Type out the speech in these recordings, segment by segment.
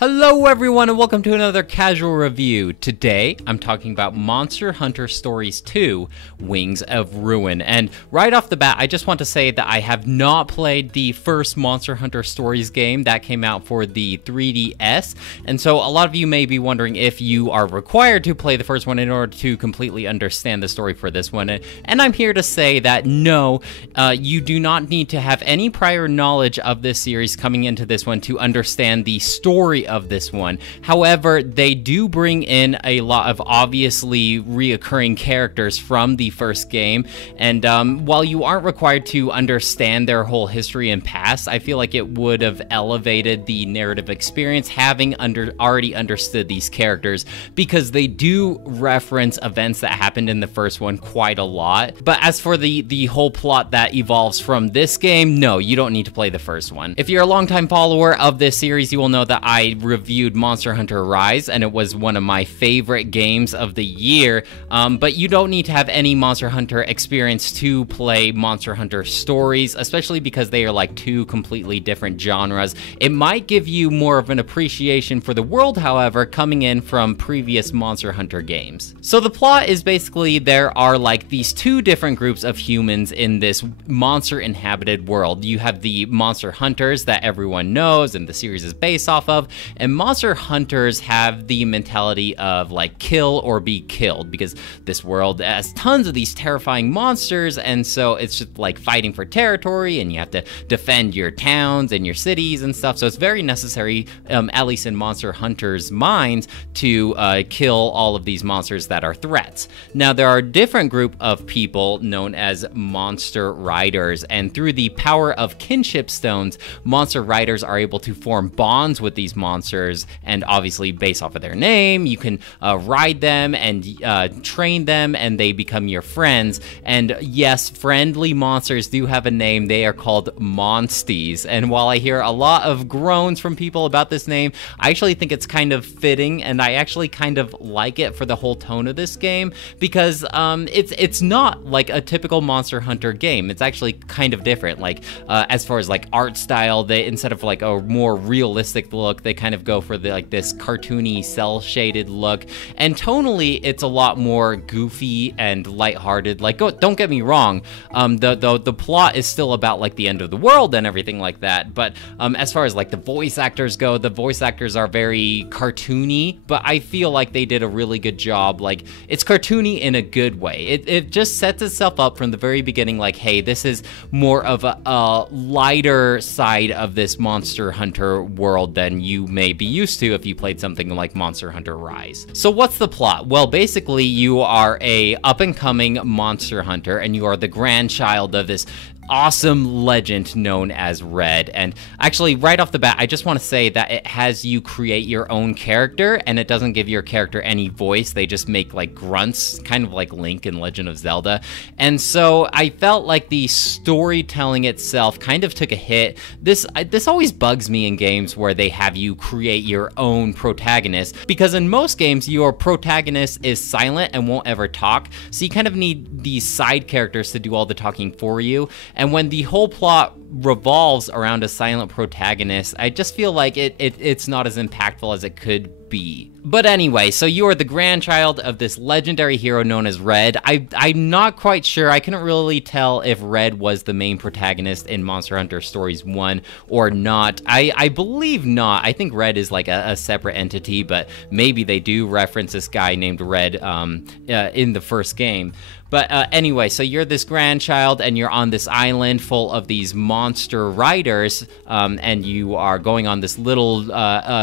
Hello everyone and welcome to another casual review. Today, I'm talking about Monster Hunter Stories 2, Wings of Ruin. And right off the bat, I just want to say that I have not played the first Monster Hunter Stories game that came out for the 3DS. And so a lot of you may be wondering if you are required to play the first one in order to completely understand the story for this one. And I'm here to say that no, you do not need to have any prior knowledge of this series coming into this one to understand the story of this one. However, they do bring in a lot of obviously reoccurring characters from the first game, and while you aren't required to understand their whole history and past, I feel like it would have elevated the narrative experience having already understood these characters, because they do reference events that happened in the first one quite a lot. But as for the whole plot that evolves from this game, no, you don't need to play the first one. If you're a longtime follower of this series, you will know that I reviewed Monster Hunter Rise, and it was one of my favorite games of the year, but you don't need to have any Monster Hunter experience to play Monster Hunter Stories, especially because they are like two completely different genres. It might give you more of an appreciation for the world, however, coming in from previous Monster Hunter games. So the plot is basically there are like these two different groups of humans in this monster-inhabited world. You have the Monster Hunters that everyone knows and the series is based off of, and Monster Hunters have the mentality of like kill or be killed, because this world has tons of these terrifying monsters, and so it's just like fighting for territory, and you have to defend your towns and your cities and stuff. So it's very necessary, at least in Monster Hunters' minds, to kill all of these monsters that are threats. Now, there are a different group of people known as Monster Riders, and through the power of kinship stones, Monster Riders are able to form bonds with these monsters, and obviously based off of their name, you can ride them and train them, and they become your friends. And yes, friendly monsters do have a name. They are called Monsties, and while I hear a lot of groans from people about this name, I actually think it's kind of fitting, and I actually kind of like it for the whole tone of this game, because it's not like a typical Monster Hunter game. It's actually kind of different. Like as far as like art style, they, instead of like a more realistic look, they kind of go for the like this cartoony cell shaded look, and tonally it's a lot more goofy and lighthearted. Like, don't get me wrong, the plot is still about like the end of the world and everything like that, but as far as like the voice actors go, the voice actors are very cartoony, but I feel like they did a really good job. Like, it's cartoony in a good way. It just sets itself up from the very beginning, like, hey, this is more of a lighter side of this Monster Hunter world than you may be used to if you played something like Monster Hunter Rise. So what's the plot? Well, basically you are a up-and-coming monster hunter, and you are the grandchild of this awesome legend known as Red. And actually, right off the bat, I just want to say that it has you create your own character, and it doesn't give your character any voice. They just make like grunts, kind of like Link in Legend of Zelda. And so I felt like the storytelling itself kind of took a hit. This always bugs me in games where they have you create your own protagonist, because in most games your protagonist is silent and won't ever talk, so you kind of need these side characters to do all the talking for you. And when the whole plot revolves around a silent protagonist, I just feel like it's not as impactful as it could be. But anyway, so you are the grandchild of this legendary hero known as Red. I'm not quite sure. I couldn't really tell if Red was the main protagonist in Monster Hunter Stories 1 or not. I believe not. I think Red is like a separate entity, but maybe they do reference this guy named Red in the first game. But anyway, so you're this grandchild, and you're on this island full of these monster riders, and you are going on this little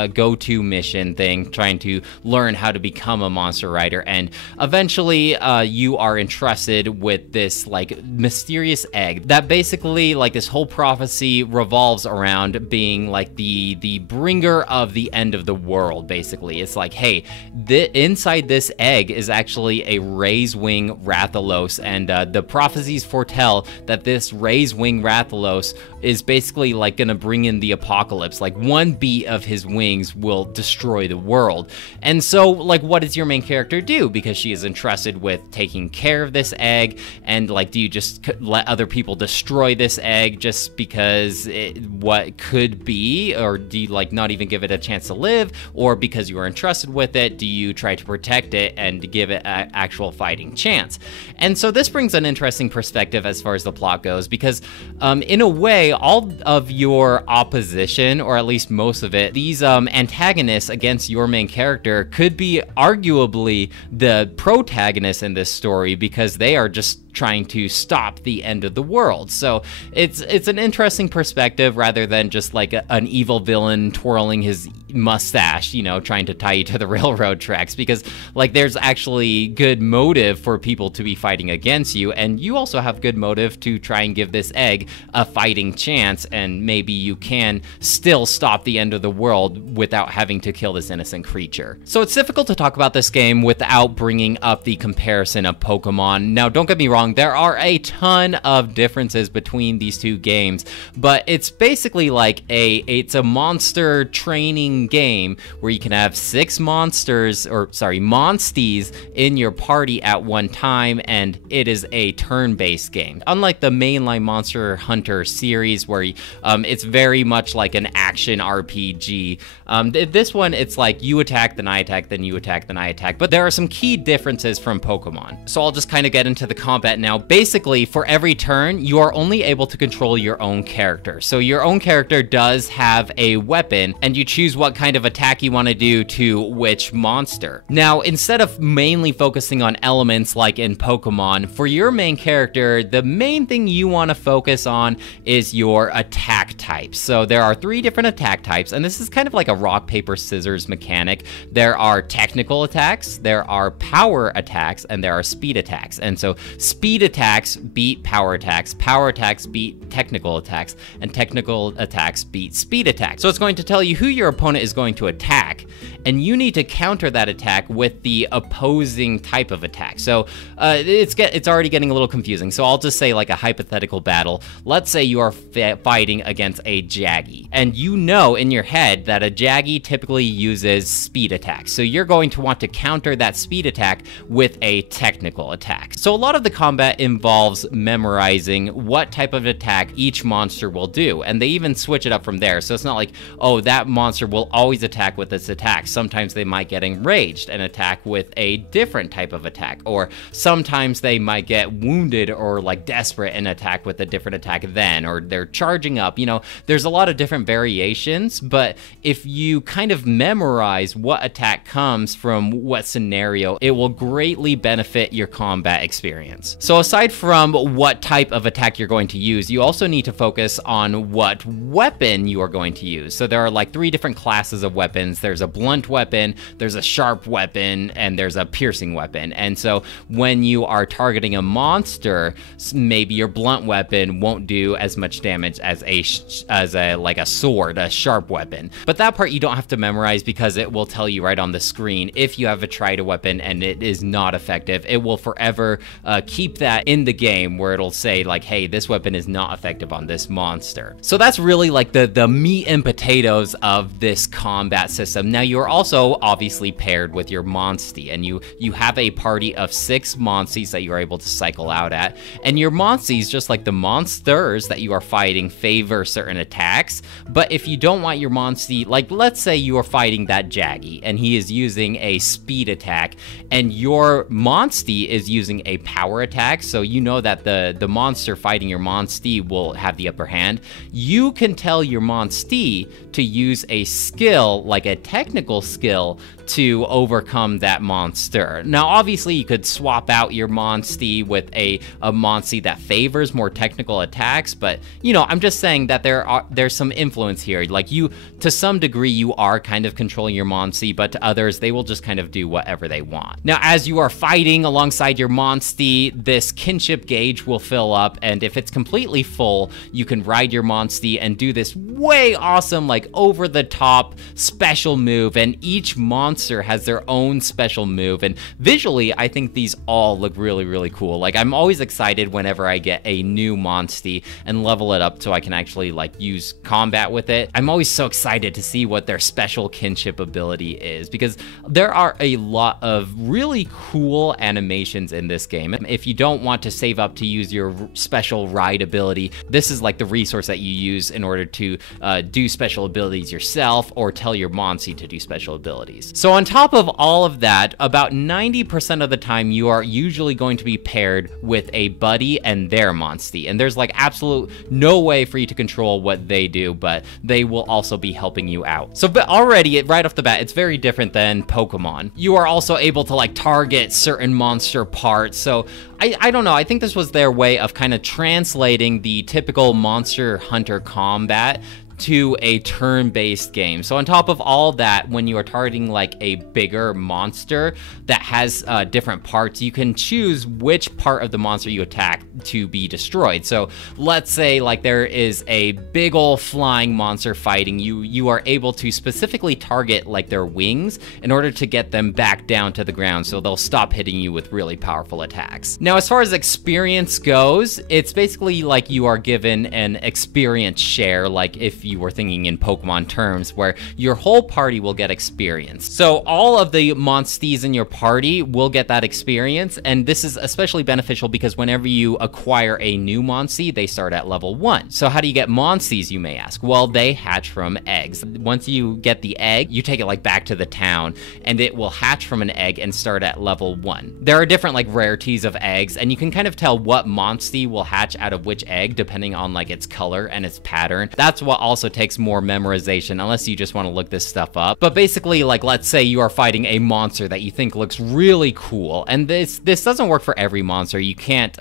go-to mission thing, trying to learn how to become a monster rider. And eventually, you are entrusted with this like mysterious egg that basically, like, this whole prophecy revolves around being like the bringer of the end of the world. Basically, it's like, hey, inside this egg is actually a raised wing Rathalos, and the prophecies foretell that this raised wing Rathalos Thanos is basically like gonna bring in the apocalypse. Like one beat of his wings will destroy the world. And so like what does your main character do? Because she is entrusted with taking care of this egg, and like do you just let other people destroy this egg just because what could be, or do you like not even give it a chance to live, or because you are entrusted with it, do you try to protect it and give it an actual fighting chance? And so this brings an interesting perspective as far as the plot goes, because in a way, all of your opposition, or at least most of it, these antagonists against your main character could be arguably the protagonists in this story, because they are just trying to stop the end of the world. So it's an interesting perspective rather than just like an evil villain twirling his mustache, you know, trying to tie you to the railroad tracks, because like there's actually good motive for people to be fighting against you, and you also have good motive to try and give this egg a fighting chance, and maybe you can still stop the end of the world without having to kill this innocent creature. So it's difficult to talk about this game without bringing up the comparison of Pokemon. Now don't get me wrong, there are a ton of differences between these two games, but it's basically like it's a monster training game where you can have 6 monsties in your party at one time, and it is a turn-based game. Unlike the mainline Monster Hunter series where it's very much like an action RPG, this one it's like you attack, then I attack, then you attack, then I attack, but there are some key differences from Pokemon. So I'll just kind of get into the combat now. Basically, for every turn, you are only able to control your own character. So your own character does have a weapon, and you choose what kind of attack you want to do to which monster. Now, instead of mainly focusing on elements like in Pokemon, for your main character, the main thing you want to focus on is your attack types. So there are 3 different attack types, and this is kind of like a rock, paper, scissors mechanic. There are technical attacks, there are power attacks, and there are speed attacks. And so speed attacks beat power attacks beat technical attacks, and technical attacks beat speed attacks. So it's going to tell you who your opponent is going to attack, and you need to counter that attack with the opposing type of attack. So it's already getting a little confusing. So I'll just say like a hypothetical battle. Let's say you are fighting against a Jaggy, and you know in your head that a Jaggy typically uses speed attacks. So you're going to want to counter that speed attack with a technical attack. So a lot of the combat involves memorizing what type of attack each monster will do, and they even switch it up from there. So it's not like, oh, that monster will always attack with this attack. Sometimes they might get enraged and attack with a different type of attack, or sometimes they might get wounded or like desperate and attack with a different attack then, or they're charging up. You know, there's a lot of different variations, but if you kind of memorize what attack comes from what scenario, it will greatly benefit your combat experience. So aside from what type of attack you're going to use, you also need to focus on what weapon you are going to use. So there are like 3 different classes of weapons. There's a blunt weapon, there's a sharp weapon, and there's a piercing weapon. And so when you are targeting a monster, maybe your blunt weapon won't do as much damage as a sword, a sharp weapon. But that part you don't have to memorize, because it will tell you right on the screen if you have tried a weapon and it is not effective. It will forever keep that in the game, where it'll say like, hey, this weapon is not effective on this monster. So that's really like the meat and potatoes of this combat system. Now you're also obviously paired with your monstie, and you have a party of 6 monsties that you are able to cycle out at, and your monsties, just like the monsters that you are fighting, favor certain attacks. But if you don't want your monstie, like let's say you are fighting that Jaggy and he is using a speed attack, and your monstie is using a power attack, so you know that the monster fighting your monstie will have the upper hand, you can tell your monstie to use a skill, like a technical skill, to overcome that monster. Now, obviously, you could swap out your monstie with a monstie that favors more technical attacks, but, you know, I'm just saying that there's some influence here. Like, you, to some degree, you are kind of controlling your monstie, but to others, they will just kind of do whatever they want. Now, as you are fighting alongside your monstie, this kinship gauge will fill up, and if it's completely full, you can ride your monstie and do this way awesome, like, over-the-top special move, and each monster monster has their own special move, and visually, I think these all look really, really cool. Like, I'm always excited whenever I get a new Monstie and level it up so I can actually, like, use combat with it. I'm always so excited to see what their special kinship ability is, because there are a lot of really cool animations in this game. If you don't want to save up to use your special ride ability, this is like the resource that you use in order to do special abilities yourself or tell your Monstie to do special abilities. So on top of all of that, about 90% of the time you are usually going to be paired with a buddy and their Monstie, and there's like absolute no way for you to control what they do, but they will also be helping you out. So but already, right off the bat, it's very different than Pokemon. You are also able to like target certain monster parts, so I don't know, I think this was their way of kind of translating the typical Monster Hunter combat to a turn-based game. So on top of all that, when you are targeting like a bigger monster that has different parts, you can choose which part of the monster you attack to be destroyed. So let's say like there is a big ol' flying monster fighting you, you are able to specifically target like their wings in order to get them back down to the ground so they'll stop hitting you with really powerful attacks. Now, as far as experience goes, it's basically like you are given an experience share, like if you were thinking in Pokemon terms, where your whole party will get experience. So all of the Monsties in your party will get that experience, and this is especially beneficial because whenever you acquire a new Monstie, they start at level 1. So how do you get Monsties, you may ask? Well, they hatch from eggs. Once you get the egg, you take it like back to the town, and it will hatch from an egg and start at level 1. There are different like rarities of eggs, and you can kind of tell what Monstie will hatch out of which egg depending on like its color and its pattern. That's what also takes more memorization, unless you just want to look this stuff up. But basically, like, let's say you are fighting a monster that you think looks really cool, and this doesn't work for every monster. You can't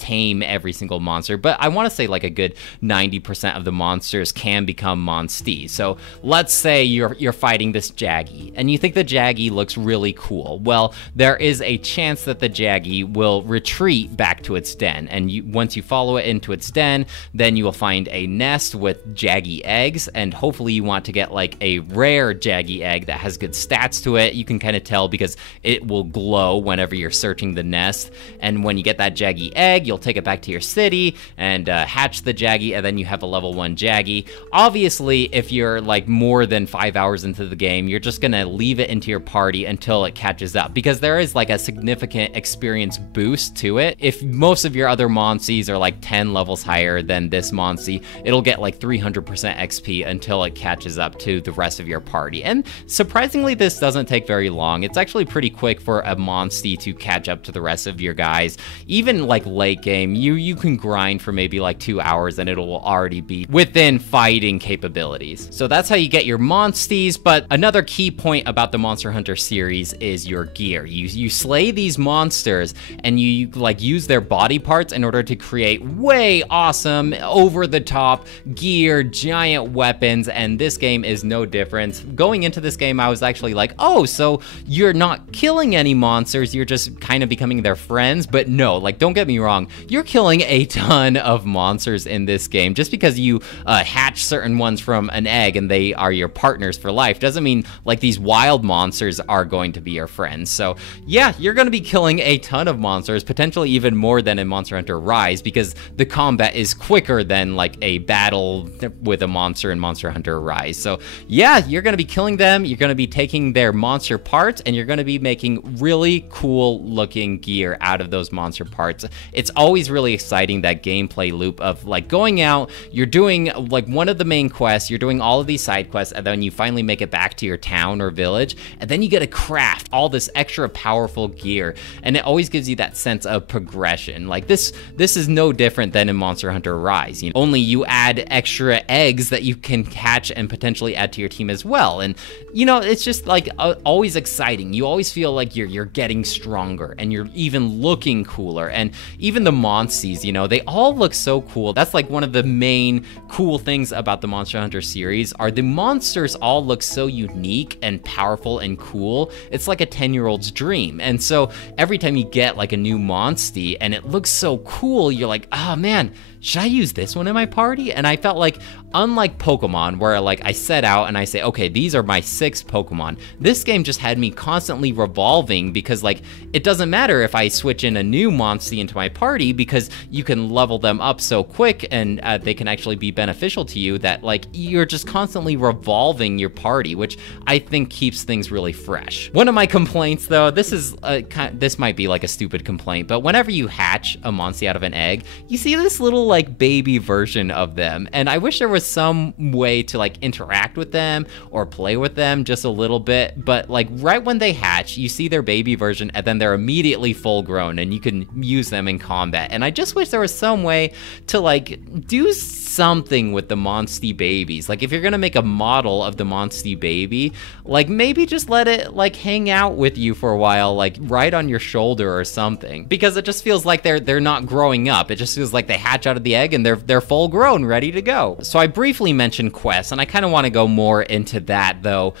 tame every single monster, but I want to say like a good 90% of the monsters can become Monsties. So let's say you're fighting this Jaggy, and you think the Jaggy looks really cool. Well, there is a chance that the Jaggy will retreat back to its den, and once you follow it into its den, then you will find a nest with Jaggy eggs, and hopefully you want to get like a rare Jaggy egg that has good stats to it. You can kind of tell because it will glow whenever you're searching the nest, and when you get that Jaggy egg, you'll take it back to your city and hatch the Jaggy, and then you have a level 1 Jaggy. Obviously, if you're like more than 5 hours into the game, you're just gonna leave it into your party until it catches up, because there is like a significant experience boost to it. If most of your other Monsties are like 10 levels higher than this Monstie, it'll get like 300% XP until it catches up to the rest of your party. And surprisingly, this doesn't take very long. It's actually pretty quick for a Monstie to catch up to the rest of your guys. Even like late game, you can grind for maybe like 2 hours and it'll already be within fighting capabilities. So that's how you get your Monsties. But another key point about the Monster Hunter series is your gear. You slay these monsters and you like use their body parts in order to create way awesome, over the top gear, giant weapons, and this game is no different. Going into this game, I was actually like, oh, so you're not killing any monsters, you're just kind of becoming their friends. But no, like, don't get me wrong, you're killing a ton of monsters in this game. Just because you hatch certain ones from an egg and they are your partners for life doesn't mean like these wild monsters are going to be your friends. So yeah, you're going to be killing a ton of monsters, potentially even more than in Monster Hunter Rise, because the combat is quicker than like a battle with a monster in Monster Hunter Rise. So yeah, you're going to be killing them, you're going to be taking their monster parts, and you're going to be making really cool looking gear out of those monster parts. It's always really exciting, that gameplay loop of like going out, you're doing like one of the main quests, you're doing all of these side quests, and then you finally make it back to your town or village, and then you get to craft all this extra powerful gear, and it always gives you that sense of progression. Like this is no different than in Monster Hunter Rise, you know? Only you add extra eggs that you can catch and potentially add to your team as well. And you know, it's just like always exciting. You always feel like you're getting stronger and you're even looking cooler. And even the Monsties, you know, they all look so cool. That's like one of the main cool things about the Monster Hunter series, are the monsters all look so unique and powerful and cool. It's like a 10-year-old's dream. And so every time you get like a new Monstie and it looks so cool, you're like, oh man, should I use this one in my party? And I felt like unlike Pokemon, where like I set out and I say, okay, these are my 6 Pokemon, this game just had me constantly revolving, because like it doesn't matter if I switch in a new Monstie into my party, because you can level them up so quick, and they can actually be beneficial to you, that like you're just constantly revolving your party, which I think keeps things really fresh. One of my complaints though, this might be like a stupid complaint, but whenever you hatch a Monstie out of an egg, you see this little like baby version of them, and I wish there was some way to like interact with them or play with them just a little bit, but like right when they hatch, you see their baby version, and then they're immediately full grown and you can use them in combat. And I just wish there was some way to like do something with the Monstie babies. Like if you're gonna make a model of the Monstie baby, like maybe just let it like hang out with you for a while, like right on your shoulder or something, because it just feels like they're not growing up. It just feels like they hatch out of the egg and they're full grown, ready to go. So I briefly mentioned quests, and I kind of want to go more into that though.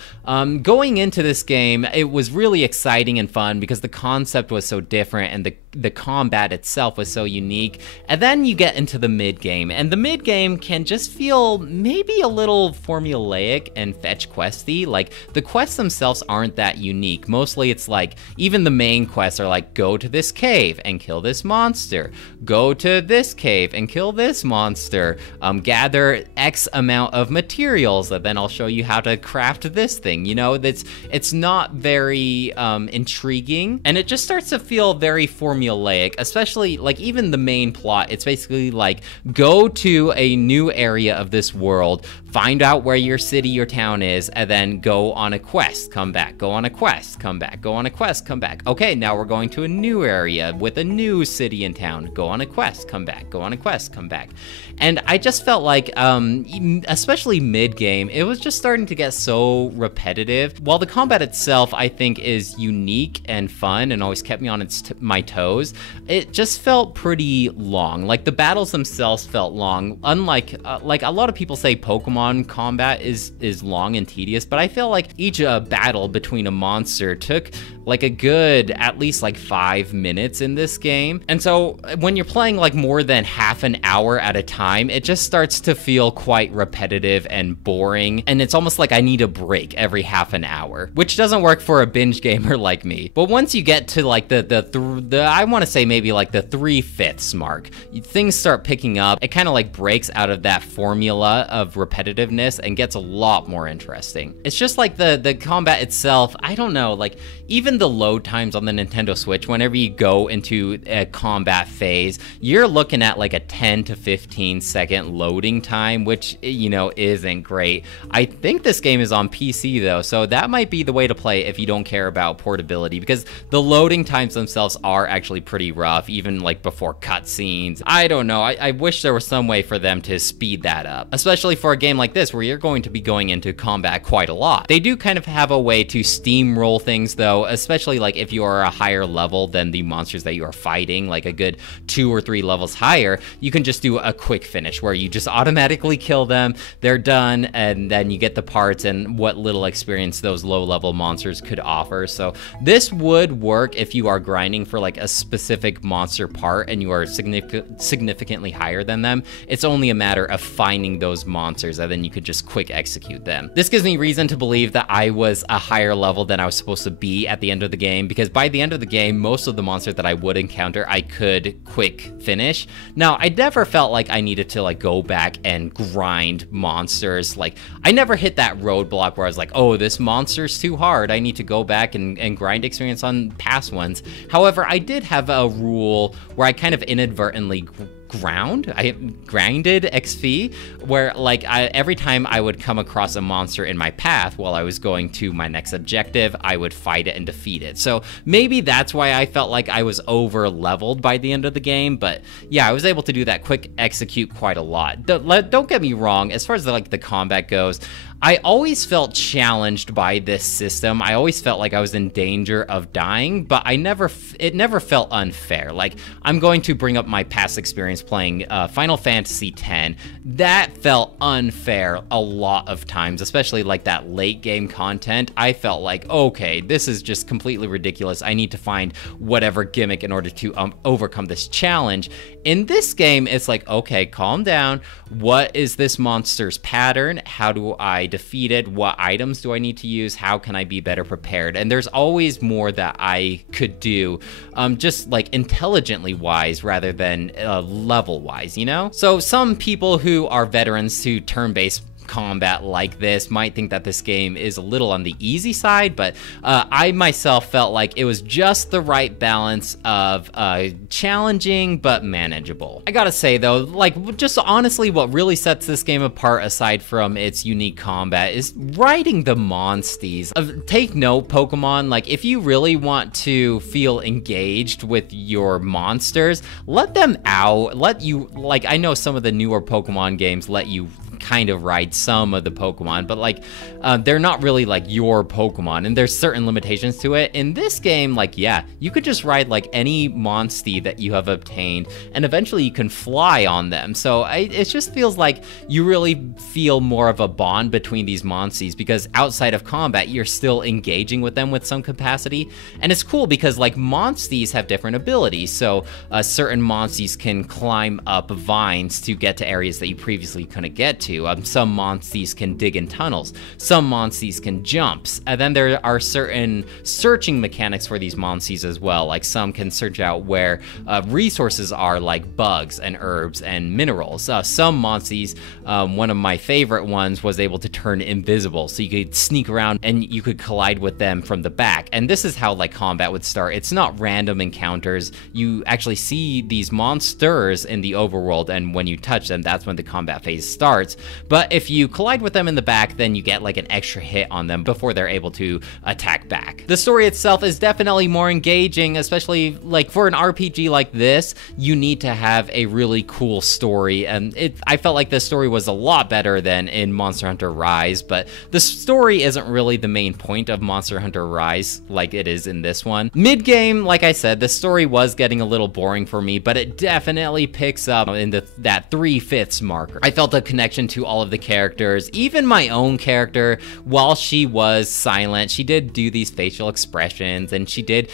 Going into this game, it was really exciting and fun because the concept was so different and the combat itself was so unique. And then you get into the mid game, and the mid game can just feel maybe a little formulaic and fetch questy. Like the quests themselves aren't that unique. Mostly it's like, even the main quests are like, go to this cave and kill this monster, go to this cave and kill this monster, gather X amount of materials that then I'll show you how to craft this thing. You know, it's not very intriguing, and it just starts to feel very formulaic, especially like even the main plot. It's basically like, go to a new area of this world, find out where your city or town is, and then go on a quest, come back, go on a quest, come back, go on a quest, come back. Okay, now we're going to a new area with a new city and town, go on a quest, come back, go on a quest, come back. And I just felt like, especially mid-game, it was just starting to get so repetitive. While the combat itself, I think, is unique and fun and always kept me on my toes, it just felt pretty long. Like the battles themselves felt long. Unlike, like a lot of people say Pokemon combat is long and tedious, but I feel like each battle between a monster took like a good, at least like 5 minutes in this game. And so when you're playing like more than half an hour at a time, it just starts to feel quite repetitive and boring. And it's almost like I need a break every half an hour, which doesn't work for a binge gamer like me. But once you get to like the I want to say maybe like the 3/5 mark, things start picking up. It kind of like breaks out of that formula of repetitiveness and gets a lot more interesting. It's just like the combat itself, I don't know, like even the load times on the Nintendo Switch, whenever you go into a combat phase, you're looking at like a 10 to 15 second loading time, which, you know, isn't great. I think this game is on PC though, so that might be the way to play if you don't care about portability, because the loading times themselves are actually pretty rough, even like before cutscenes. I don't know, I wish there was some way for them to speed that up, especially for a game like this where you're going to be going into combat quite a lot. They do kind of have a way to steamroll things though, especially like if you are a higher level than the monsters that you are fighting, like a good 2 or 3 levels higher, you can just do a quick finish where you just automatically kill them, they're done, and then you get the parts and what little experience those low level monsters could offer. So this would work if you are grinding for like a specific monster part and you are significantly higher than them. It's only a matter of finding those monsters and then you could just quick execute them. This gives me reason to believe that I was a higher level than I was supposed to be at the end of the game, because by the end of the game, most of the monsters that I would encounter, I could quick finish. Now, I never felt like I needed to like go back and grind monsters. Like I never hit that roadblock where I was like, oh, this monster's too hard, I need to go back and grind experience on past ones. However, I did have a rule where I kind of inadvertently grinded XP, where like every time I would come across a monster in my path while I was going to my next objective, I would fight it and defeat it. So maybe that's why I felt like I was over leveled by the end of the game. But yeah, I was able to do that quick execute quite a lot. Don't get me wrong, as far as like the combat goes, I always felt challenged by this system. I always felt like I was in danger of dying, but it never felt unfair. Like, I'm going to bring up my past experience playing Final Fantasy X. That felt unfair a lot of times, especially like that late game content. I felt like, okay, this is just completely ridiculous. I need to find whatever gimmick in order to overcome this challenge. In this game, it's like, okay, calm down. What is this monster's pattern? How do I defeat it? What items do I need to use? How can I be better prepared? And there's always more that I could do, just like intelligently wise rather than level wise, you know? So some people who are veterans to turn-based combat like this might think that this game is a little on the easy side, but I myself felt like it was just the right balance of challenging but manageable. I gotta say though, like, just honestly what really sets this game apart aside from its unique combat is writing the monsties. Take note, Pokemon, like, if you really want to feel engaged with your monsters, let them out. Like, I know some of the newer Pokemon games let you kind of ride some of the Pokemon, but like they're not really like your Pokemon, and there's certain limitations to it. In this game, like, yeah, you could just ride like any Monstie that you have obtained, and eventually you can fly on them. So it just feels like you really feel more of a bond between these Monsties, because outside of combat, you're still engaging with them with some capacity. And it's cool because like Monsties have different abilities. So certain Monsties can climb up vines to get to areas that you previously couldn't get to. Some Monsties can dig in tunnels. Some Monsties can jump. And then there are certain searching mechanics for these Monsties as well. Like, some can search out where resources are, like bugs and herbs and minerals. Some Monsties, one of my favorite ones, was able to turn invisible, so you could sneak around and you could collide with them from the back. And this is how like combat would start. It's not random encounters. You actually see these monsters in the overworld, and when you touch them, that's when the combat phase starts. But if you collide with them in the back, then you get like an extra hit on them before they're able to attack back. The story itself is definitely more engaging, especially like for an RPG like this. You need to have a really cool story, and I felt like the story was a lot better than in Monster Hunter Rise, but the story isn't really the main point of Monster Hunter Rise like it is in this one. Mid-game, like I said, the story was getting a little boring for me, but it definitely picks up in that 3/5 marker. I felt a connection to all of the characters. Even my own character, while she was silent, she did do these facial expressions, and she did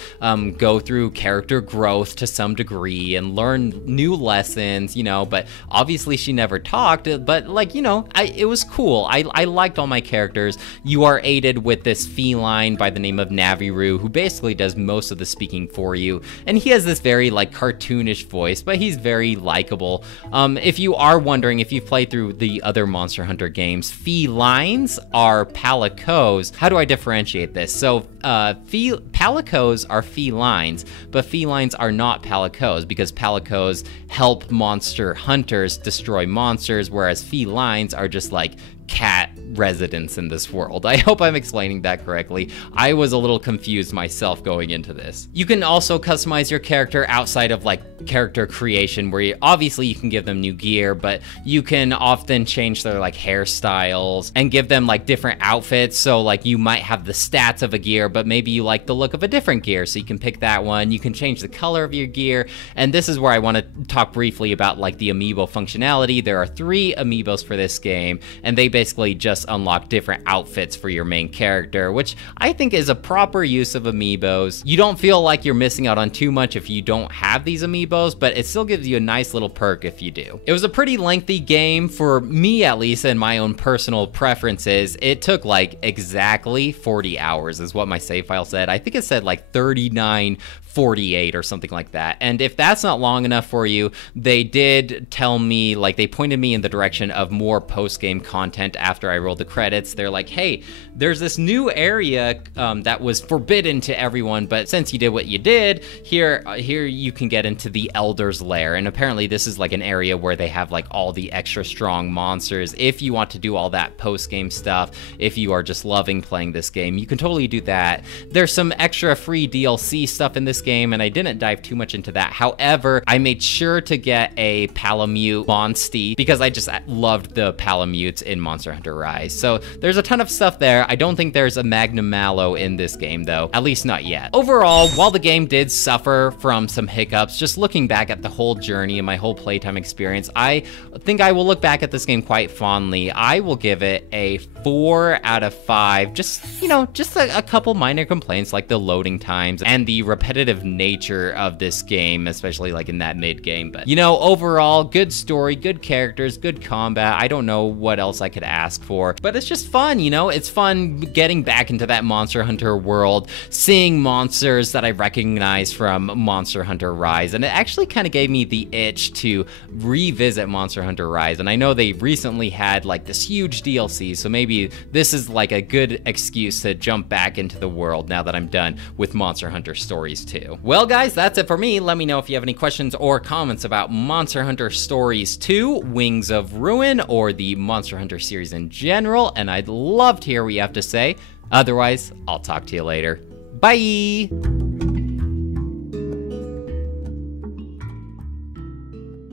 go through character growth to some degree and learn new lessons, you know, but obviously she never talked. But like, you know, it was cool. I liked all my characters. You are aided with this feline by the name of Naviru, who basically does most of the speaking for you, and he has this very like cartoonish voice, but he's very likable. If you are wondering, if you've played through the other Monster Hunter games, felines are palicos. How do I differentiate this? So palicos are felines, but felines are not palicos, because palicos help monster hunters destroy monsters, whereas felines are just like cat residents in this world. I hope I'm explaining that correctly. I was a little confused myself going into this. You can also customize your character outside of like character creation, where obviously you can give them new gear, but you can often change their like hairstyles and give them like different outfits. So like you might have the stats of a gear, but maybe you like the look of a different gear, so you can pick that one. You can change the color of your gear, and this is where I want to talk briefly about like the amiibo functionality. There are 3 amiibos for this game, and they basically just unlock different outfits for your main character, which I think is a proper use of amiibos. You don't feel like you're missing out on too much if you don't have these amiibos, but it still gives you a nice little perk if you do. It was a pretty lengthy game for me, at least, and my own personal preferences. It took like exactly 40 hours is what my save file said. I think it said like 39:48 or something like that. And if that's not long enough for you, they did tell me, like, they pointed me in the direction of more post-game content after I rolled the credits. They're like, hey, there's this new area that was forbidden to everyone, but since you did what you did, here you can get into the Elder's Lair. And apparently this is like an area where they have like all the extra strong monsters. If you want to do all that post-game stuff, if you are just loving playing this game, you can totally do that. There's some extra free DLC stuff in this game, and I didn't dive too much into that. However, I made sure to get a Palamute Monstie because I just loved the Palamutes in Monster Hunter Rise. So there's a ton of stuff there. I don't think there's a Magnum Mallow in this game though, at least not yet. Overall, while the game did suffer from some hiccups, just looking back at the whole journey and my whole playtime experience, I think I will look back at this game quite fondly. I will give it a 4 out of 5. Just, you know, just a couple minor complaints like the loading times and the repetitive nature of this game, especially like in that mid game. But, you know, overall, good story, good characters, good combat. I don't know what else I could ask for, but it's just fun, you know? It's fun getting back into that Monster Hunter world, seeing monsters that I recognize from Monster Hunter Rise, and it actually kind of gave me the itch to revisit Monster Hunter Rise. And I know they recently had like this huge DLC, so maybe this is like a good excuse to jump back into the world now that I'm done with Monster Hunter Stories 2. Well guys, that's it for me. Let me know if you have any questions or comments about Monster Hunter Stories 2, Wings of Ruin, or the Monster Hunter series in general, and I'd love to hear what you have to say. Otherwise, I'll talk to you later. Bye!